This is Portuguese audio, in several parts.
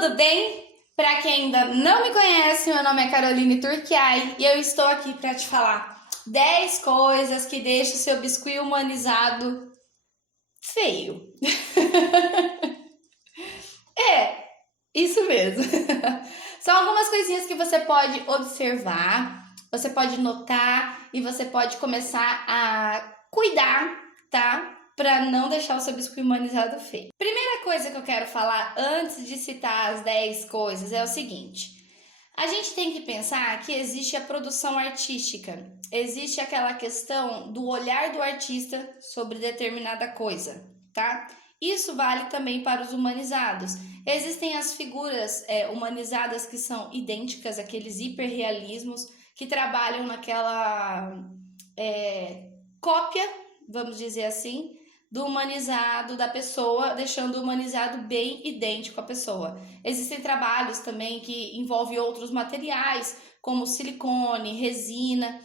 tudo bem? Para quem ainda não me conhece, meu nome é Caroline Turchiai e eu estou aqui para te falar 10 coisas que deixam o seu biscuit humanizado feio. É, isso mesmo. São algumas coisinhas que você pode observar, você pode notar e você pode começar a cuidar, tá? Para não deixar o seu biscuit humanizado feio. Primeira coisa que eu quero falar antes de citar as 10 coisas é o seguinte: a gente tem que pensar que existe a produção artística, existe aquela questão do olhar do artista sobre determinada coisa, tá? Isso vale também para os humanizados. Existem as figuras humanizadas que são idênticas, aqueles hiperrealismos que trabalham naquela cópia, vamos dizer assim, do humanizado da pessoa, deixando o humanizado bem idêntico à pessoa. Existem trabalhos também que envolvem outros materiais, como silicone, resina,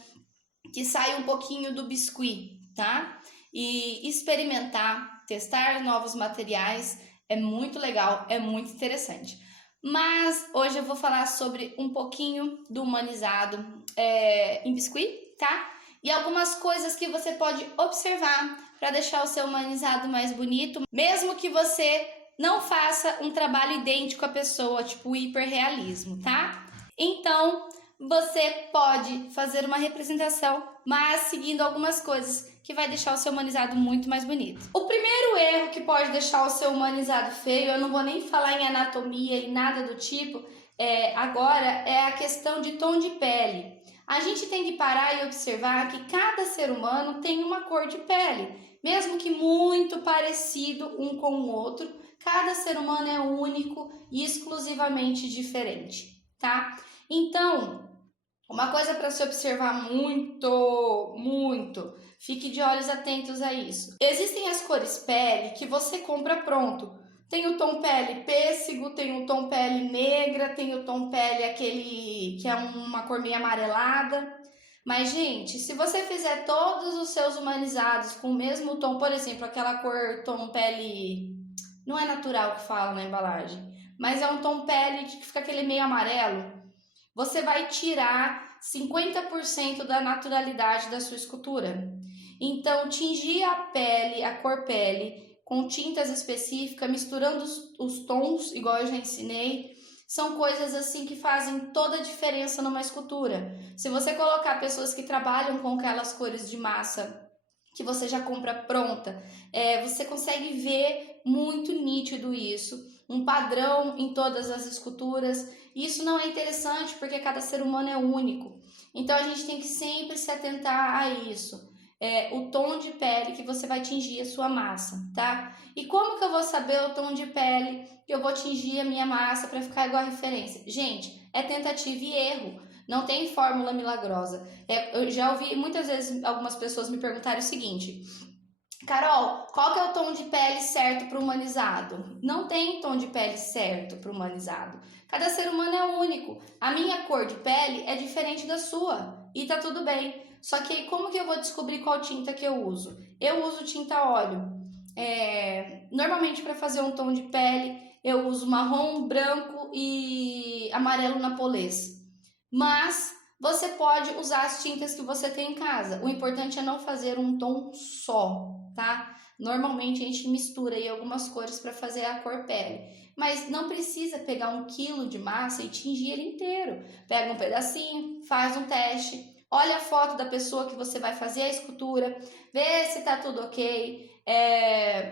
que sai um pouquinho do biscuit, tá? E experimentar, testar novos materiais é muito legal, é muito interessante. Mas hoje eu vou falar sobre um pouquinho do humanizado em biscuit, tá? E algumas coisas que você pode observar para deixar o seu humanizado mais bonito, mesmo que você não faça um trabalho idêntico à pessoa, tipo hiperrealismo, tá? Então, você pode fazer uma representação, mas seguindo algumas coisas que vai deixar o seu humanizado muito mais bonito. O primeiro erro que pode deixar o seu humanizado feio, eu não vou nem falar em anatomia e nada do tipo, agora é a questão de tom de pele. A gente tem que parar e observar que cada ser humano tem uma cor de pele, mesmo que muito parecido um com o outro, cada ser humano é único e exclusivamente diferente, tá? Então, uma coisa para se observar muito, fique de olhos atentos a isso. Existem as cores pele que você compra pronto. Tem o tom pele pêssego, tem o tom pele negra, tem o tom pele aquele que é uma cor meio amarelada. Mas, gente, se você fizer todos os seus humanizados com o mesmo tom, por exemplo, aquela cor tom pele, não é natural que fala na embalagem, mas é um tom pele que fica aquele meio amarelo, você vai tirar 50% da naturalidade da sua escultura. Então, tingir a pele, a cor pele, com tintas específicas, misturando os tons, igual eu já ensinei, são coisas assim que fazem toda a diferença numa escultura. Se você colocar pessoas que trabalham com aquelas cores de massa que você já compra pronta, você consegue ver muito nítido isso, um padrão em todas as esculturas. Isso não é interessante porque cada ser humano é único. Então a gente tem que sempre se atentar a isso. O tom de pele que você vai tingir a sua massa, tá? E como que eu vou saber o tom de pele que eu vou tingir a minha massa para ficar igual a referência? Gente, é tentativa e erro. Não tem fórmula milagrosa. Eu já ouvi muitas vezes algumas pessoas me perguntarem o seguinte: Carol, qual que é o tom de pele certo para o humanizado? Não tem tom de pele certo para o humanizado. Cada ser humano é único. A minha cor de pele é diferente da sua e tá tudo bem. Só que como que eu vou descobrir qual tinta que eu uso? Eu uso tinta óleo. Normalmente para fazer um tom de pele eu uso marrom, branco e amarelo napolês. Mas você pode usar as tintas que você tem em casa. O importante é não fazer um tom só, tá? Normalmente a gente mistura aí algumas cores para fazer a cor pele. Mas não precisa pegar 1 quilo de massa e tingir ele inteiro. Pega um pedacinho, faz um teste, olha a foto da pessoa que você vai fazer a escultura, vê se tá tudo ok,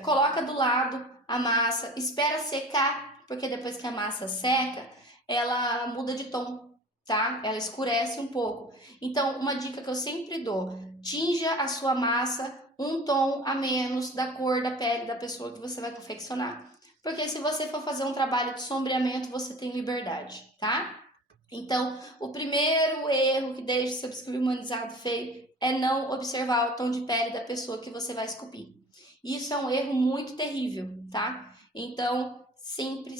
coloca do lado a massa, espera secar, porque depois que a massa seca, ela muda de tom, tá? Ela escurece um pouco. Então, uma dica que eu sempre dou: tinja a sua massa um tom a menos da cor da pele da pessoa que você vai confeccionar. Porque se você for fazer um trabalho de sombreamento, você tem liberdade, tá? Então, o primeiro erro que deixa o seu biscuit humanizado feio é não observar o tom de pele da pessoa que você vai esculpir. Isso é um erro muito terrível, tá? Então, sempre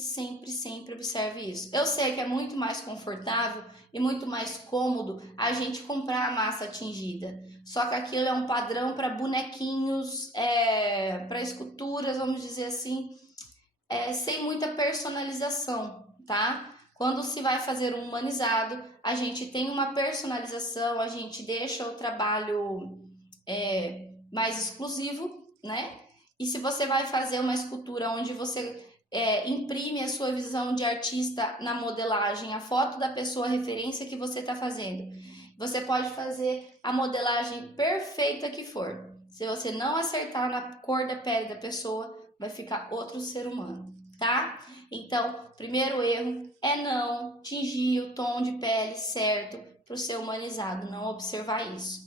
observe isso. Eu sei que é muito mais confortável e muito mais cômodo a gente comprar a massa tingida. Só que aquilo é um padrão para bonequinhos, para esculturas, vamos dizer assim, sem muita personalização, tá? Quando se vai fazer um humanizado, a gente tem uma personalização, a gente deixa o trabalho mais exclusivo, né? E se você vai fazer uma escultura onde você imprime a sua visão de artista na modelagem, a foto da pessoa, a referência que você está fazendo, você pode fazer a modelagem perfeita que for. Se você não acertar na cor da pele da pessoa, vai ficar outro ser humano, tá? Então, primeiro erro é não tingir o tom de pele certo para o seu humanizado, não observar isso.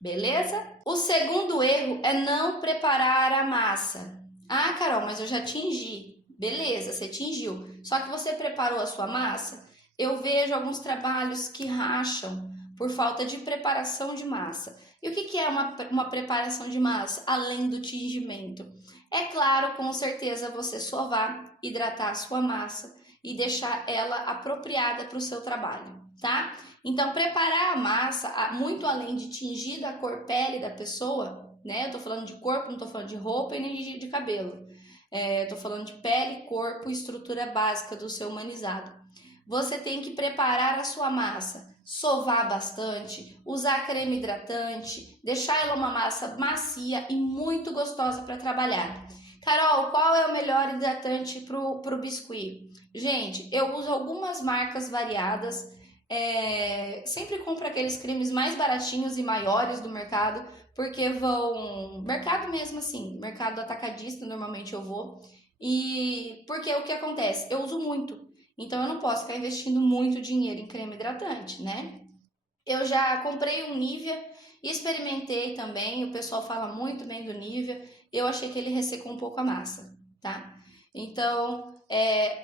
Beleza? O segundo erro é não preparar a massa. Ah, Carol, mas eu já tingi. Beleza, você tingiu. Só que você preparou a sua massa? Eu vejo alguns trabalhos que racham por falta de preparação de massa. E o que é uma preparação de massa, além do tingimento? É claro, com certeza, você sovar, hidratar a sua massa e deixar ela apropriada para o seu trabalho, tá? Então, preparar a massa, muito além de tingir da cor pele da pessoa, né? Eu tô falando de corpo, não tô falando de roupa e nem de cabelo. Eu tô falando de pele, corpo e estrutura básica do seu humanizado. Você tem que preparar a sua massa, sovar bastante, usar creme hidratante, deixar ela uma massa macia e muito gostosa para trabalhar. Carol, qual é o melhor hidratante pro biscuit? Gente, eu uso algumas marcas variadas. Sempre compro aqueles cremes mais baratinhos e maiores do mercado, porque vão... Mercado mesmo assim, mercado atacadista normalmente eu vou. E porque o que acontece? Eu uso muito, então eu não posso ficar investindo muito dinheiro em creme hidratante, né? Eu já comprei um Nivea e experimentei também, o pessoal fala muito bem do Nivea, eu achei que ele ressecou um pouco a massa, tá? Então,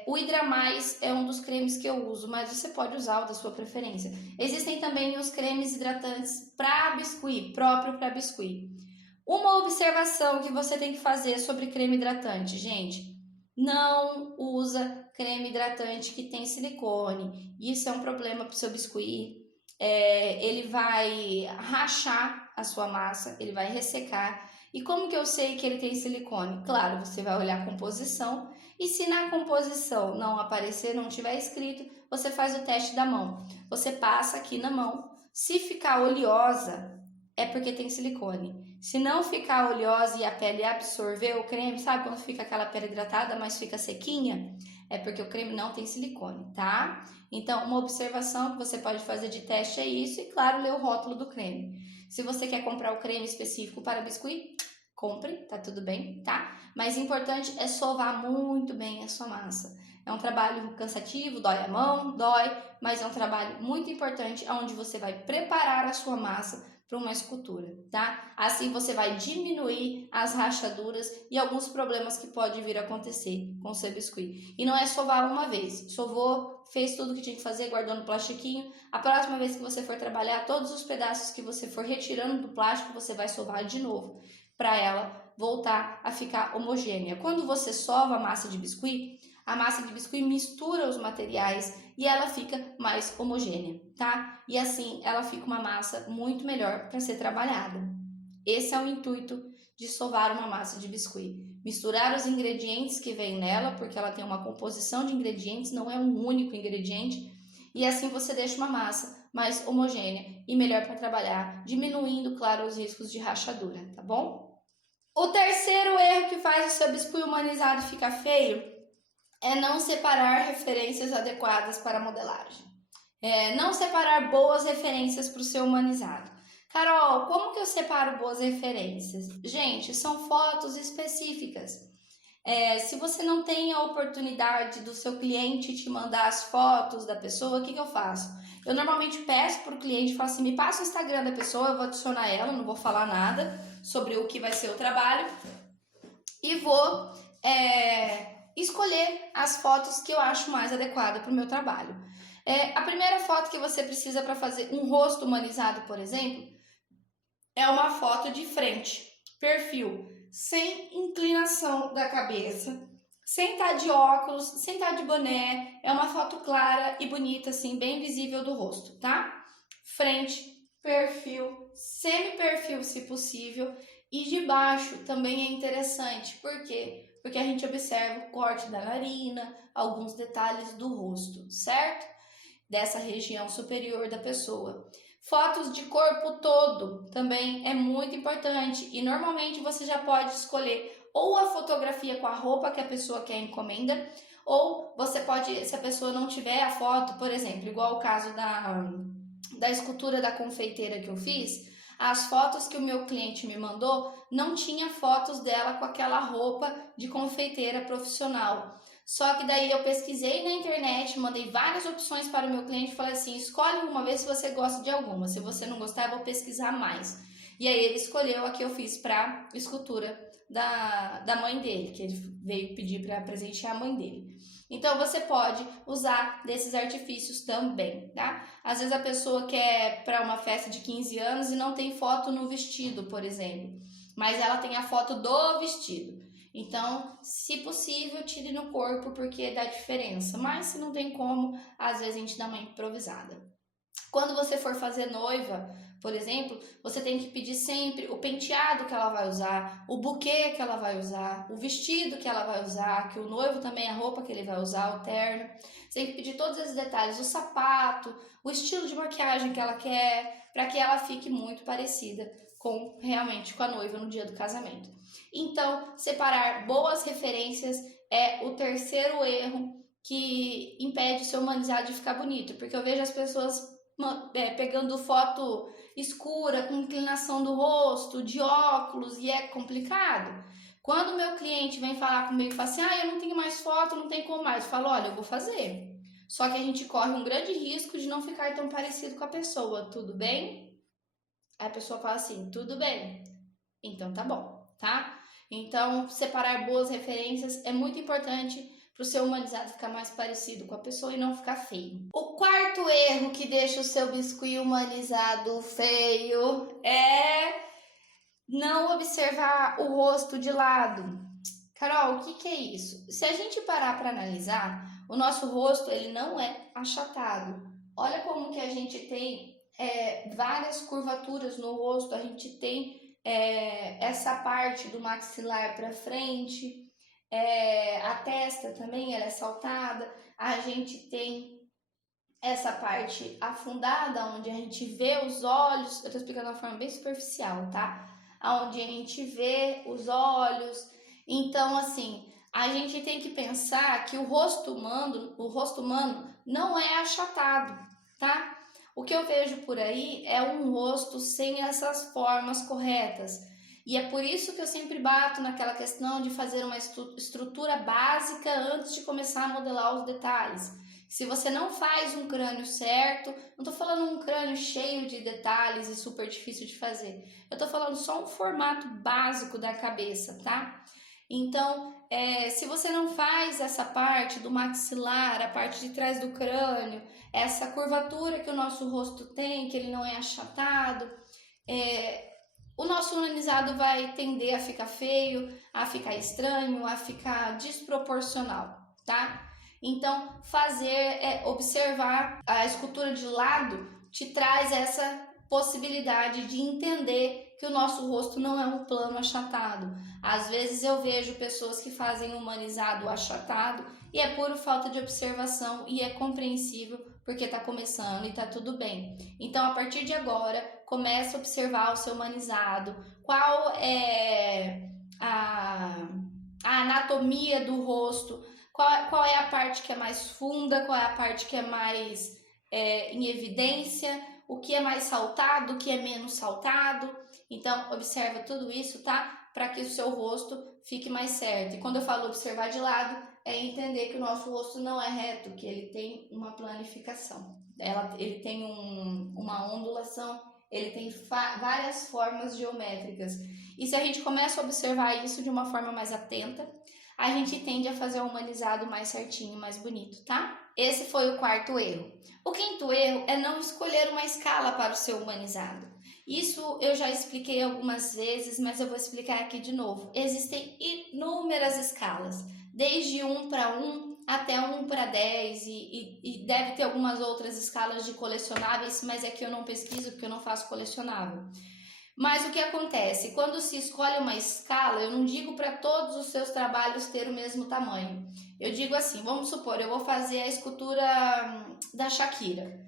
o Hidramais é um dos cremes que eu uso, mas você pode usar o da sua preferência. Existem também os cremes hidratantes para biscuit, próprio para biscuit. Uma observação que você tem que fazer sobre creme hidratante, gente, não usa creme hidratante que tem silicone. Isso é um problema para o seu biscuit. Ele vai rachar a sua massa, ele vai ressecar. E como que eu sei que ele tem silicone? Claro, você vai olhar a composição e se na composição não aparecer, não tiver escrito, você faz o teste da mão. Você passa aqui na mão. Se ficar oleosa, é porque tem silicone. Se não ficar oleosa e a pele absorver o creme, sabe quando fica aquela pele hidratada, mas fica sequinha? É porque o creme não tem silicone, tá? Então, uma observação que você pode fazer de teste é isso e, claro, ler o rótulo do creme. Se você quer comprar o creme específico para biscuit, compre, tá tudo bem, tá? Mas o importante é sovar muito bem a sua massa. É um trabalho cansativo, dói a mão, dói, mas é um trabalho muito importante onde você vai preparar a sua massa para uma escultura, tá? Assim você vai diminuir as rachaduras e alguns problemas que pode vir a acontecer com o seu biscuit. E não é sovar uma vez, sovou, fez tudo que tinha que fazer, guardou no plastiquinho. A próxima vez que você for trabalhar, todos os pedaços que você for retirando do plástico, você vai sovar de novo, para ela voltar a ficar homogênea. Quando você sova a massa de biscuit mistura os materiais e ela fica mais homogênea, tá? E assim ela fica uma massa muito melhor para ser trabalhada. Esse é o intuito de sovar uma massa de biscuit. Misturar os ingredientes que vem nela, porque ela tem uma composição de ingredientes, não é um único ingrediente, e assim você deixa uma massa mais homogênea e melhor para trabalhar, diminuindo, claro, os riscos de rachadura, tá bom? O terceiro erro que faz o seu biscuit humanizado ficar feio é não separar referências adequadas para a modelagem. Não separar boas referências para o seu humanizado. Carol, como que eu separo boas referências? Gente, são fotos específicas. Se você não tem a oportunidade do seu cliente te mandar as fotos da pessoa, o que eu faço? Eu normalmente peço para o cliente, falo assim, me passa o Instagram da pessoa, eu vou adicionar ela, não vou falar nada sobre o que vai ser o trabalho e vou escolher as fotos que eu acho mais adequadas para o meu trabalho. A primeira foto que você precisa para fazer um rosto humanizado, por exemplo, é uma foto de frente, perfil, sem inclinação da cabeça, sem estar de óculos, sem estar de boné, é uma foto clara e bonita, assim, bem visível do rosto, tá? Frente, perfil, semi-perfil se possível, e de baixo também é interessante, por quê? porque a gente observa o corte da narina, alguns detalhes do rosto, certo? Dessa região superior da pessoa. Fotos de corpo todo também é muito importante e normalmente você já pode escolher ou a fotografia com a roupa que a pessoa quer encomenda, ou você pode, se a pessoa não tiver a foto, por exemplo, igual o caso da escultura da confeiteira que eu fiz, as fotos que o meu cliente me mandou não tinha fotos dela com aquela roupa de confeiteira profissional. Só que daí eu pesquisei na internet, mandei várias opções para o meu cliente e falei assim, escolhe uma vez se você gosta de alguma, se você não gostar eu vou pesquisar mais. E aí ele escolheu a que eu fiz para escultura da mãe dele, que ele veio pedir para presentear a mãe dele. Então você pode usar desses artifícios também, tá? Às vezes a pessoa quer para uma festa de 15 anos e não tem foto no vestido, por exemplo, mas ela tem a foto do vestido. Então, se possível, tire no corpo porque dá diferença, mas se não tem como, às vezes a gente dá uma improvisada. Quando você for fazer noiva, por exemplo, você tem que pedir sempre o penteado que ela vai usar, o buquê que ela vai usar, o vestido que ela vai usar, que o noivo também, a roupa que ele vai usar, o terno. Você tem que pedir todos esses detalhes, o sapato, o estilo de maquiagem que ela quer, para que ela fique muito parecida realmente com a noiva no dia do casamento. Então, separar boas referências é o terceiro erro que impede o seu humanizado de ficar bonito, porque eu vejo as pessoas pegando foto escura, com inclinação do rosto, de óculos, e é complicado. Quando o meu cliente vem falar comigo e fala assim, eu não tenho mais foto, não tem como mais, eu falo, olha, eu vou fazer. Só que a gente corre um grande risco de não ficar tão parecido com a pessoa, tudo bem? Aí a pessoa fala assim, tudo bem, então tá bom, tá? Então, separar boas referências é muito importante para o seu humanizado ficar mais parecido com a pessoa e não ficar feio. O quarto erro que deixa o seu biscuit humanizado feio é não observar o rosto de lado. Carol, o que é isso? Se a gente parar para analisar, o nosso rosto ele não é achatado. Olha como que a gente tem várias curvaturas no rosto, a gente tem essa parte do maxilar para frente, a testa também ela é saltada, a gente tem essa parte afundada, onde a gente vê os olhos, eu estou explicando de uma forma bem superficial, tá? Onde a gente vê os olhos, então assim, a gente tem que pensar que o rosto humano não é achatado, tá? O que eu vejo por aí é um rosto sem essas formas corretas. E é por isso que eu sempre bato naquela questão de fazer uma estrutura básica antes de começar a modelar os detalhes. Se você não faz um crânio certo, não estou falando um crânio cheio de detalhes e super difícil de fazer. Eu estou falando só um formato básico da cabeça, tá? Então, se você não faz essa parte do maxilar, a parte de trás do crânio, essa curvatura que o nosso rosto tem, que ele não é achatado, o nosso humanizado vai tender a ficar feio, a ficar estranho, a ficar desproporcional, tá? Então, observar a escultura de lado te traz essa possibilidade de entender que o nosso rosto não é um plano achatado. Às vezes eu vejo pessoas que fazem humanizado achatado e é pura falta de observação e é compreensível porque está começando e está tudo bem. Então, a partir de agora, comece a observar o seu humanizado, qual é a anatomia do rosto, qual é a parte que é mais funda, qual é a parte que é mais em evidência, o que é mais saltado, o que é menos saltado. Então, observa tudo isso, tá? Para que o seu rosto fique mais certo. E quando eu falo observar de lado, é entender que o nosso rosto não é reto, que ele tem uma planificação. Ele tem uma ondulação, ele tem várias formas geométricas. E se a gente começa a observar isso de uma forma mais atenta, a gente tende a fazer o humanizado mais certinho, mais bonito, tá? Esse foi o quarto erro. O quinto erro é não escolher uma escala para o seu humanizado. Isso eu já expliquei algumas vezes, mas eu vou explicar aqui de novo. Existem inúmeras escalas, desde 1 para 1 até 1 para 10 e deve ter algumas outras escalas de colecionáveis, mas é que eu não pesquiso porque eu não faço colecionável. Mas o que acontece? Quando se escolhe uma escala, eu não digo para todos os seus trabalhos ter o mesmo tamanho. Eu digo assim, vamos supor, eu vou fazer a escultura da Shakira.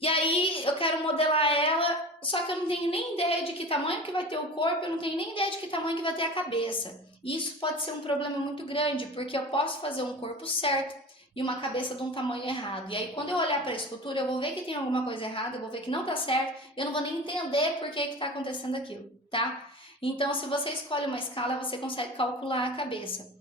E aí eu quero modelar ela, só que eu não tenho nem ideia de que tamanho que vai ter o corpo, eu não tenho nem ideia de que tamanho que vai ter a cabeça. E isso pode ser um problema muito grande, porque eu posso fazer um corpo certo e uma cabeça de um tamanho errado. E aí quando eu olhar para a escultura, eu vou ver que tem alguma coisa errada, eu vou ver que não tá certo, eu não vou nem entender por que está acontecendo aquilo, tá? Então, se você escolhe uma escala, você consegue calcular a cabeça.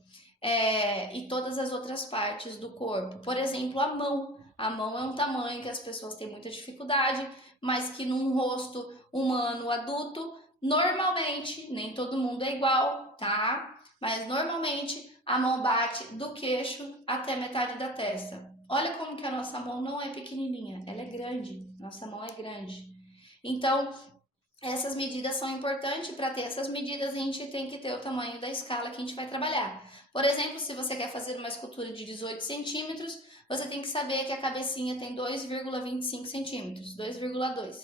E todas as outras partes do corpo. Por exemplo, a mão. A mão é um tamanho que as pessoas têm muita dificuldade, mas que num rosto humano adulto, normalmente, nem todo mundo é igual, tá? Mas normalmente a mão bate do queixo até metade da testa. Olha como que a nossa mão não é pequenininha, ela é grande. Nossa mão é grande. Então, essas medidas são importantes. Para ter essas medidas, a gente tem que ter o tamanho da escala que a gente vai trabalhar. Por exemplo, se você quer fazer uma escultura de 18 centímetros, você tem que saber que a cabecinha tem 2,25 centímetros, 2,2.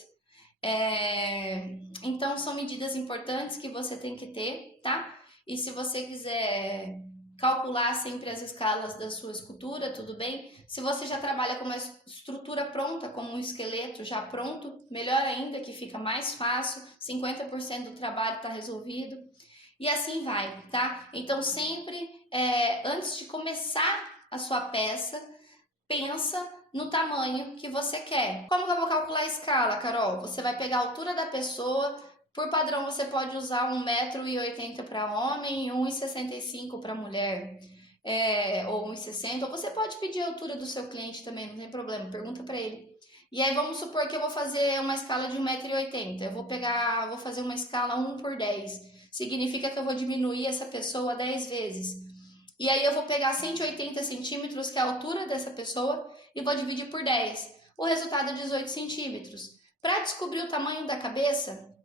Então, são medidas importantes que você tem que ter, tá? E se você quiser calcular sempre as escalas da sua escultura, tudo bem? Se você já trabalha com uma estrutura pronta, como um esqueleto já pronto, melhor ainda, que fica mais fácil, 50% do trabalho está resolvido. E assim vai, tá? Então, sempre, antes de começar a sua peça, pensa no tamanho que você quer. Como que eu vou calcular a escala, Carol? Você vai pegar a altura da pessoa. Por padrão, você pode usar 1,80 m para homem e 1,65 m para mulher, ou 1,60 m. Ou você pode pedir a altura do seu cliente também, não tem problema, pergunta para ele. E aí vamos supor que eu vou fazer uma escala de 1,80 m. Vou fazer uma escala 1/10. Significa que eu vou diminuir essa pessoa 10 vezes. E aí eu vou pegar 180 centímetros, que é a altura dessa pessoa, e vou dividir por 10. O resultado é 18 centímetros. Para descobrir o tamanho da cabeça,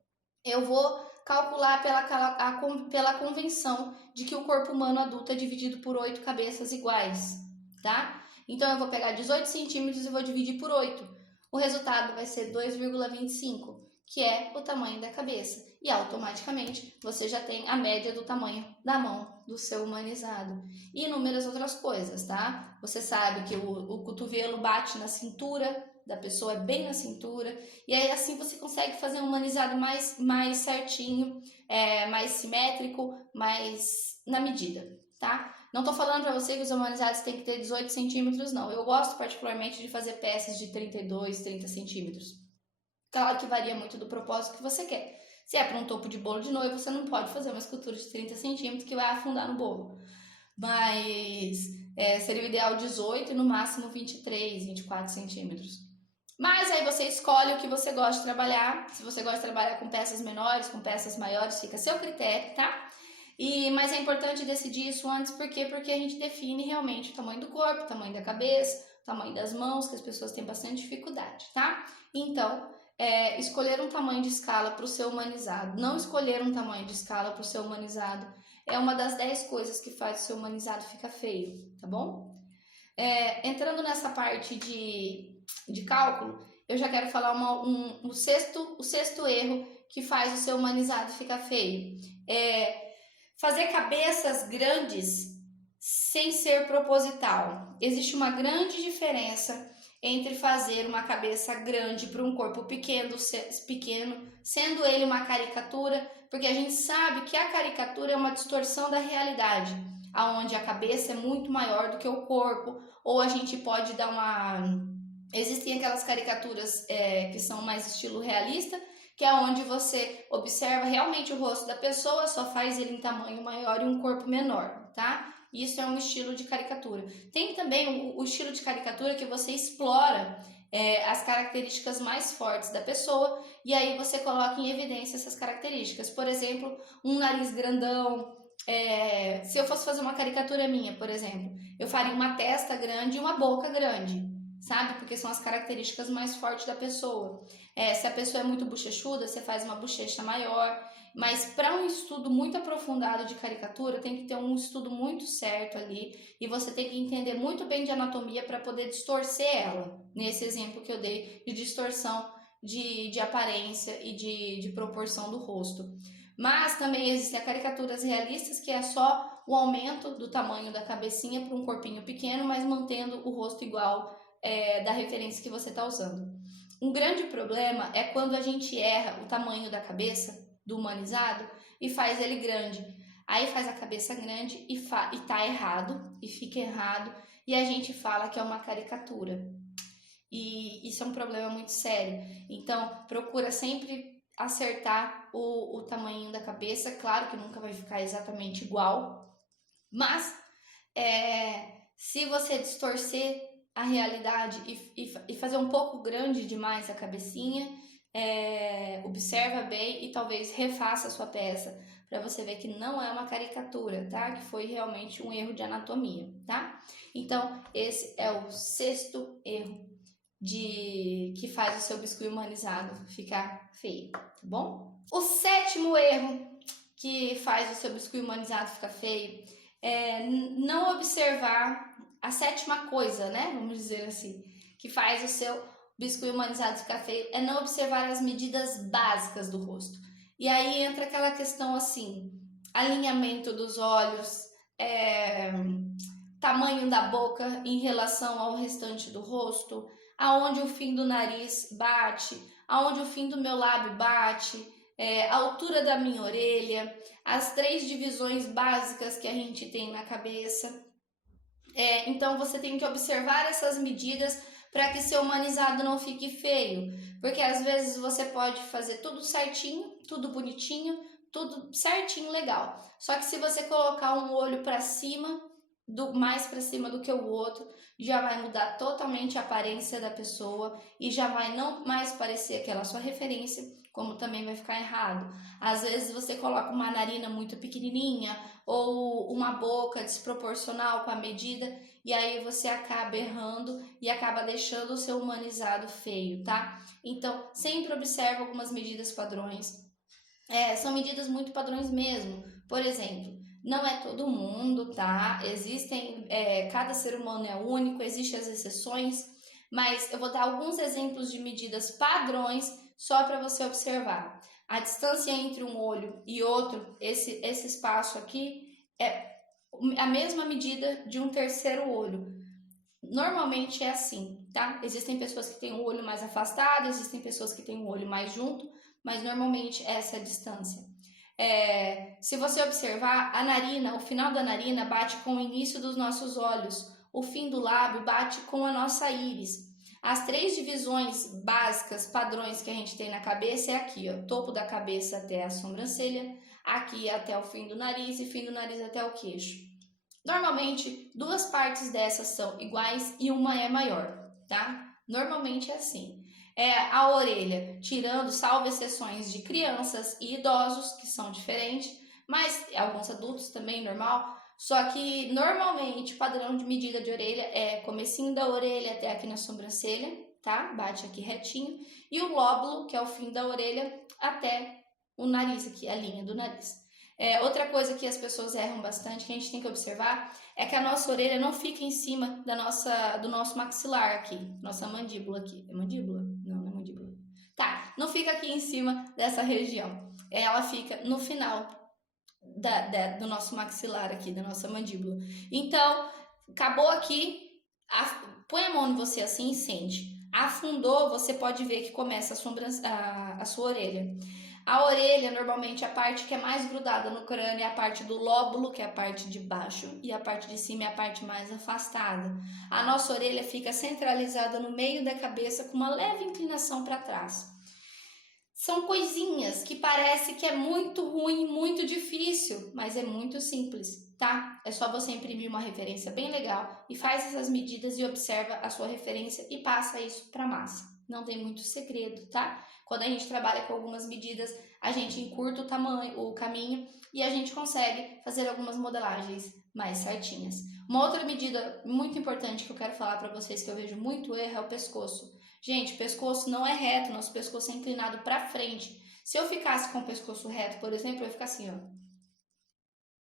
eu vou calcular pela convenção de que o corpo humano adulto é dividido por 8 cabeças iguais, tá? Então, eu vou pegar 18 centímetros e vou dividir por 8. O resultado vai ser 2,25, que é o tamanho da cabeça. E automaticamente você já tem a média do tamanho da mão do seu humanizado. E inúmeras outras coisas, tá? Você sabe que o cotovelo bate na cintura da pessoa, é bem na cintura. E aí assim você consegue fazer um humanizado mais certinho, mais simétrico, mais na medida, tá? Não tô falando para você que os humanizados têm que ter 18 centímetros, não. Eu gosto particularmente de fazer peças de 32, 30 centímetros. Claro que varia muito do propósito que você quer. Se é para um topo de bolo de noiva, você não pode fazer uma escultura de 30 centímetros que vai afundar no bolo. Mas seria o ideal 18 e no máximo 23, 24 centímetros. Mas aí você escolhe o que você gosta de trabalhar. Se você gosta de trabalhar com peças menores, com peças maiores, fica a seu critério, tá? Mas é importante decidir isso antes, por quê? Porque a gente define realmente o tamanho do corpo, o tamanho da cabeça, o tamanho das mãos, que as pessoas têm bastante dificuldade, tá? Então, escolher um tamanho de escala para o seu humanizado, não escolher um tamanho de escala para o seu humanizado, é uma das 10 coisas que faz o seu humanizado ficar feio, tá bom? Entrando nessa parte de cálculo, eu já quero falar o sexto erro que faz o seu humanizado ficar feio. Fazer cabeças grandes sem ser proposital. Existe uma grande diferença entre fazer uma cabeça grande para um corpo pequeno, sendo ele uma caricatura, porque a gente sabe que a caricatura é uma distorção da realidade, aonde a cabeça é muito maior do que o corpo, ou a gente pode dar Existem aquelas caricaturas que são mais estilo realista, que é onde você observa realmente o rosto da pessoa, só faz ele em tamanho maior e um corpo menor, tá? Isso é um estilo de caricatura. Tem também o estilo de caricatura que você explora as características mais fortes da pessoa e aí você coloca em evidência essas características. Por exemplo, um nariz grandão. Se eu fosse fazer uma caricatura minha, por exemplo, eu faria uma testa grande e uma boca grande, sabe? Porque são as características mais fortes da pessoa. Se a pessoa é muito bochechuda, você faz uma bochecha maior. Mas para um estudo muito aprofundado de caricatura, tem que ter um estudo muito certo ali e você tem que entender muito bem de anatomia para poder distorcer ela. Nesse exemplo que eu dei de distorção de aparência e de proporção do rosto. Mas também existem caricaturas realistas, que é só o aumento do tamanho da cabecinha para um corpinho pequeno, mas mantendo o rosto igual da referência que você está usando. Um grande problema é quando a gente erra o tamanho da cabeça do humanizado e faz ele grande. Aí faz a cabeça grande e tá errado, e fica errado, e a gente fala que é uma caricatura. E isso é um problema muito sério. Então, procura sempre acertar o tamanho da cabeça. Claro que nunca vai ficar exatamente igual, mas se você distorcer a realidade e fazer um pouco grande demais a cabecinha, observa bem e talvez refaça a sua peça, para você ver que não é uma caricatura, tá? Que foi realmente um erro de anatomia, tá? Então, esse é o 6º erro que faz o seu biscuit humanizado ficar feio, tá bom? O 7º erro que faz o seu biscuit humanizado ficar feio é não observar a 7ª coisa, né? Vamos dizer assim, que faz o seu biscuit humanizado ficar feio, é não observar as medidas básicas do rosto. E aí entra aquela questão assim, alinhamento dos olhos, tamanho da boca em relação ao restante do rosto, aonde o fim do nariz bate, aonde o fim do meu lábio bate, a altura da minha orelha, as 3 divisões básicas que a gente tem na cabeça. Então você tem que observar essas medidas para que seu humanizado não fique feio, porque às vezes você pode fazer tudo certinho, tudo bonitinho, tudo certinho, legal. Só que se você colocar um olho para cima, mais para cima do que o outro, já vai mudar totalmente a aparência da pessoa e já vai não mais parecer aquela sua referência, como também vai ficar errado. Às vezes você coloca uma narina muito pequenininha ou uma boca desproporcional com a medida, e aí você acaba errando e acaba deixando o seu humanizado feio, tá? Então, sempre observe algumas medidas padrões. São medidas muito padrões mesmo. Por exemplo, não é todo mundo, tá? Cada ser humano é único, existem as exceções, mas eu vou dar alguns exemplos de medidas padrões só para você observar. A distância entre um olho e outro, esse espaço aqui, é a mesma medida de um terceiro olho. Normalmente é assim, tá? Existem pessoas que têm o olho mais afastado, existem pessoas que têm o olho mais junto, mas normalmente essa é a distância. Se você observar, a narina, o final da narina bate com o início dos nossos olhos, o fim do lábio bate com a nossa íris. As 3 divisões básicas, padrões que a gente tem na cabeça é aqui, ó, topo da cabeça até a sobrancelha, aqui até o fim do nariz e fim do nariz até o queixo. Normalmente, 2 partes dessas são iguais e uma é maior, tá? Normalmente é assim. A orelha, tirando, salvo exceções de crianças e idosos, que são diferentes, mas alguns adultos também, normal. Só que, normalmente, o padrão de medida de orelha é comecinho da orelha até aqui na sobrancelha, tá? Bate aqui retinho. E o lóbulo, que é o fim da orelha, até o nariz aqui, a linha do nariz. Outra coisa que as pessoas erram bastante, que a gente tem que observar, é que a nossa orelha não fica em cima do nosso maxilar aqui, nossa mandíbula aqui. É mandíbula? Não é mandíbula. Tá, não fica aqui em cima dessa região. Ela fica no final do nosso maxilar aqui, da nossa mandíbula. Então, acabou aqui, põe a mão em você assim e sente. Afundou, você pode ver que começa a sua orelha. A orelha, normalmente, a parte que é mais grudada no crânio é a parte do lóbulo, que é a parte de baixo, e a parte de cima é a parte mais afastada. A nossa orelha fica centralizada no meio da cabeça com uma leve inclinação para trás. São coisinhas que parece que é muito ruim, muito difícil, mas é muito simples, tá? É só você imprimir uma referência bem legal e faz essas medidas e observa a sua referência e passa isso para massa. Não tem muito segredo, tá? Quando a gente trabalha com algumas medidas, a gente encurta o caminho e a gente consegue fazer algumas modelagens mais certinhas. Uma outra medida muito importante que eu quero falar para vocês, que eu vejo muito erro, é o pescoço. Gente, o pescoço não é reto, nosso pescoço é inclinado para frente. Se eu ficasse com o pescoço reto, por exemplo, eu ia ficar assim, ó.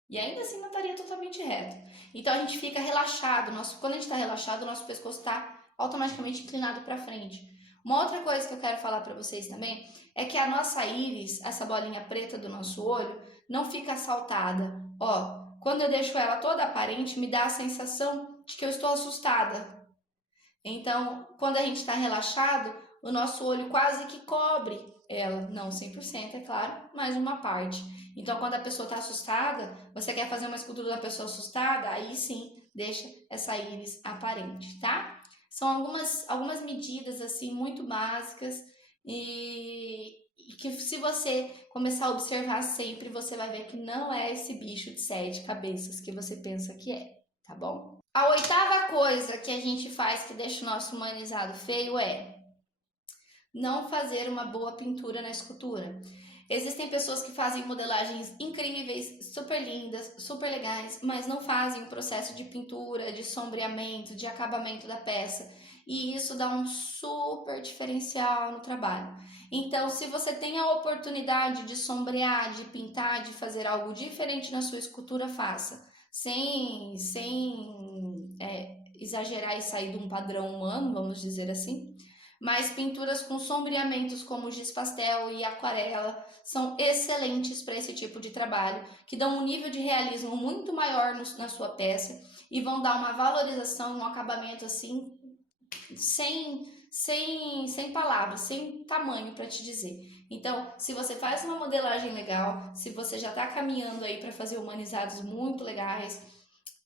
E ainda assim não estaria totalmente reto. Então a gente fica relaxado. Quando a gente está relaxado, o nosso pescoço está automaticamente inclinado para frente. Uma outra coisa que eu quero falar para vocês também é que a nossa íris, essa bolinha preta do nosso olho, não fica saltada. Ó, quando eu deixo ela toda aparente, me dá a sensação de que eu estou assustada. Então, quando a gente está relaxado, o nosso olho quase que cobre ela. Não 100%, é claro, mas uma parte. Então, quando a pessoa está assustada, você quer fazer uma escultura da pessoa assustada, aí sim, deixa essa íris aparente, tá? São algumas medidas, assim, muito básicas e que se você começar a observar sempre, você vai ver que não é esse bicho de 7 cabeças que você pensa que é, tá bom? A oitava coisa que a gente faz que deixa o nosso humanizado feio é não fazer uma boa pintura na escultura. Existem pessoas que fazem modelagens incríveis, super lindas, super legais, mas não fazem o processo de pintura, de sombreamento, de acabamento da peça. E isso dá um super diferencial no trabalho. Então, se você tem a oportunidade de sombrear, de pintar, de fazer algo diferente na sua escultura, faça. Sem exagerar e sair de um padrão humano, vamos dizer assim. Mas pinturas com sombreamentos como giz pastel e aquarela são excelentes para esse tipo de trabalho, que dão um nível de realismo muito maior na sua peça e vão dar uma valorização, um acabamento assim, sem palavras, sem tamanho para te dizer. Então, se você faz uma modelagem legal, se você já está caminhando aí para fazer humanizados muito legais,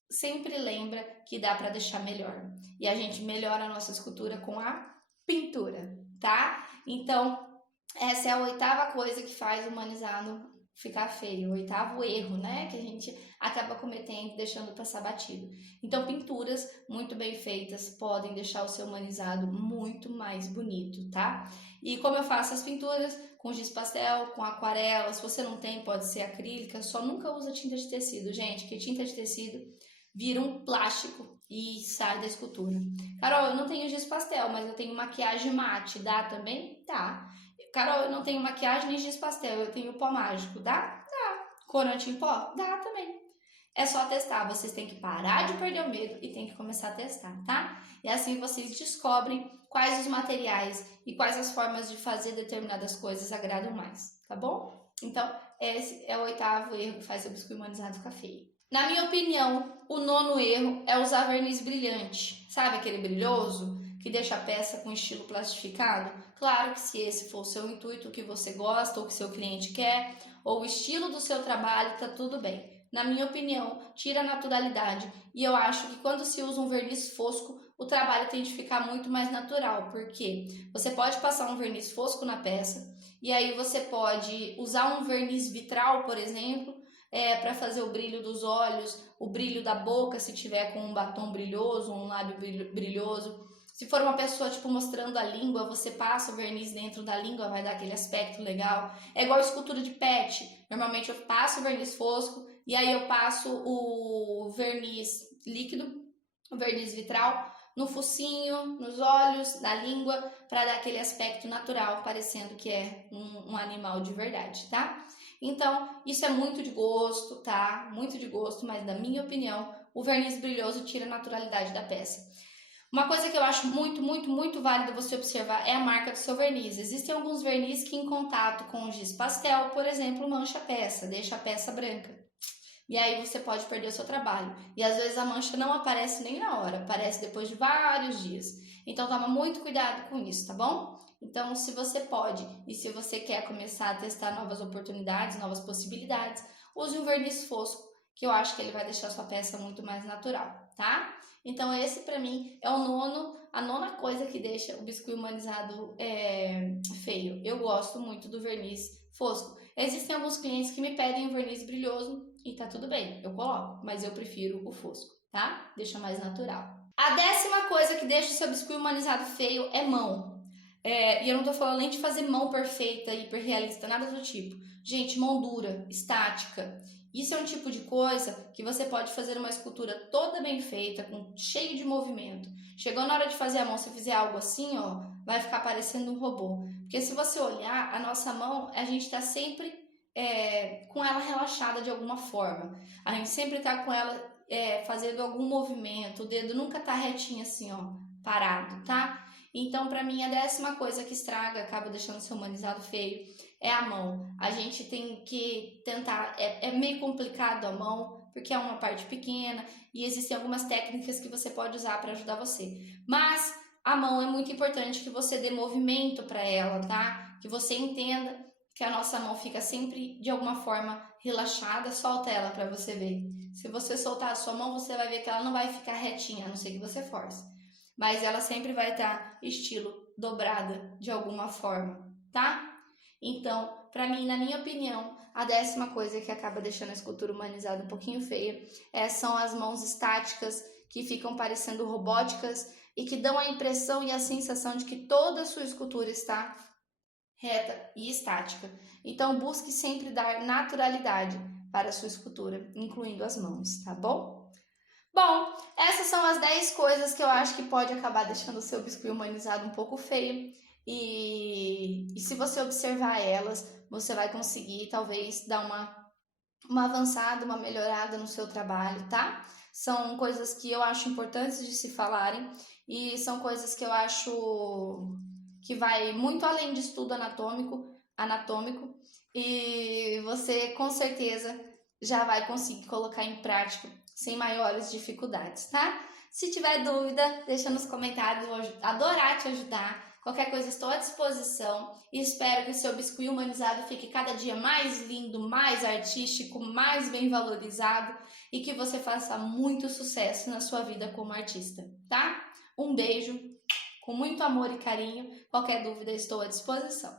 sempre lembra que dá para deixar melhor. E a gente melhora a nossa escultura com a pintura, tá? Então, essa é a oitava coisa que faz o humanizado ficar feio, o oitavo erro, né? Que a gente acaba cometendo, deixando passar batido. Então, pinturas muito bem feitas podem deixar o seu humanizado muito mais bonito, tá? E como eu faço as pinturas? Com giz pastel, com aquarela. Se você não tem, pode ser acrílica. Só nunca usa tinta de tecido, gente, porque tinta de tecido vira um plástico e sai da escultura. Carol, eu não tenho giz pastel, mas eu tenho maquiagem mate, dá também? Dá. Carol, eu não tenho maquiagem nem giz pastel, eu tenho pó mágico, dá? Dá. Corante em pó? Dá também. É só testar, vocês têm que parar de perder o medo e tem que começar a testar, tá? E assim vocês descobrem quais os materiais e quais as formas de fazer determinadas coisas agradam mais, tá bom? Então, esse é o oitavo erro que faz o biscoito humanizado ficar feio. Na minha opinião, o nono erro é usar verniz brilhante. Sabe aquele brilhoso que deixa a peça com estilo plastificado? Claro que se esse for o seu intuito, o que você gosta, ou o que seu cliente quer, ou o estilo do seu trabalho, tá tudo bem. Na minha opinião, tira a naturalidade. E eu acho que quando se usa um verniz fosco, o trabalho tem de ficar muito mais natural. Porque você pode passar um verniz fosco na peça, e aí você pode usar um verniz vitral, por exemplo, para fazer o brilho dos olhos, o brilho da boca, se tiver com um batom brilhoso, um lábio brilhoso. Se for uma pessoa, tipo, mostrando a língua, você passa o verniz dentro da língua, vai dar aquele aspecto legal. É igual escultura de pet. Normalmente eu passo o verniz fosco e aí eu passo o verniz líquido, o verniz vitral, no focinho, nos olhos, na língua, para dar aquele aspecto natural, parecendo que é um animal de verdade, tá? Então, isso é muito de gosto, tá? Muito de gosto, mas na minha opinião, o verniz brilhoso tira a naturalidade da peça. Uma coisa que eu acho muito válida você observar é a marca do seu verniz. Existem alguns verniz que em contato com o giz pastel, por exemplo, mancha a peça, deixa a peça branca. E aí você pode perder o seu trabalho. E às vezes a mancha não aparece nem na hora, aparece depois de vários dias. Então toma muito cuidado com isso, tá bom? Então, se você pode e se você quer começar a testar novas oportunidades, novas possibilidades, use um verniz fosco, que eu acho que ele vai deixar a sua peça muito mais natural, tá? Então, esse pra mim é a nona coisa que deixa o biscuit humanizado feio. Eu gosto muito do verniz fosco. Existem alguns clientes que me pedem o verniz brilhoso e tá tudo bem, eu coloco, mas eu prefiro o fosco, tá? Deixa mais natural. A 10ª coisa que deixa o seu biscuit humanizado feio é mão. E eu não tô falando nem de fazer mão perfeita, hiperrealista, nada do tipo. Gente, mão dura, estática. Isso é um tipo de coisa que você pode fazer uma escultura toda bem feita, cheio de movimento. Chegou na hora de fazer a mão, se fizer algo assim, ó, vai ficar parecendo um robô. Porque se você olhar, a nossa mão, a gente tá sempre com ela relaxada de alguma forma. A gente sempre tá com ela fazendo algum movimento, o dedo nunca tá retinho assim, ó, parado, tá? Então, para mim, a 10ª coisa que estraga, acaba deixando seu humanizado feio, é a mão. A gente tem que tentar, é meio complicado a mão, porque é uma parte pequena e existem algumas técnicas que você pode usar para ajudar você. Mas a mão é muito importante que você dê movimento para ela, tá? Que você entenda que a nossa mão fica sempre de alguma forma relaxada, solta ela para você ver. Se você soltar a sua mão, você vai ver que ela não vai ficar retinha, a não ser que você force. Mas ela sempre vai estar estilo dobrada de alguma forma, tá? Então, para mim, na minha opinião, a 10ª coisa que acaba deixando a escultura humanizada um pouquinho feia são as mãos estáticas, que ficam parecendo robóticas e que dão a impressão e a sensação de que toda a sua escultura está reta e estática. Então, busque sempre dar naturalidade para a sua escultura, incluindo as mãos, tá bom? Bom, essas são as 10 coisas que eu acho que pode acabar deixando o seu biscuit humanizado um pouco feio. E se você observar elas, você vai conseguir talvez dar uma avançada, uma melhorada no seu trabalho, tá? São coisas que eu acho importantes de se falarem e são coisas que eu acho que vai muito além de estudo anatômico e você com certeza já vai conseguir colocar em prática sem maiores dificuldades, tá? Se tiver dúvida, deixa nos comentários, vou adorar te ajudar. Qualquer coisa, estou à disposição e espero que o seu biscuit humanizado fique cada dia mais lindo, mais artístico, mais bem valorizado e que você faça muito sucesso na sua vida como artista, tá? Um beijo, com muito amor e carinho. Qualquer dúvida, estou à disposição.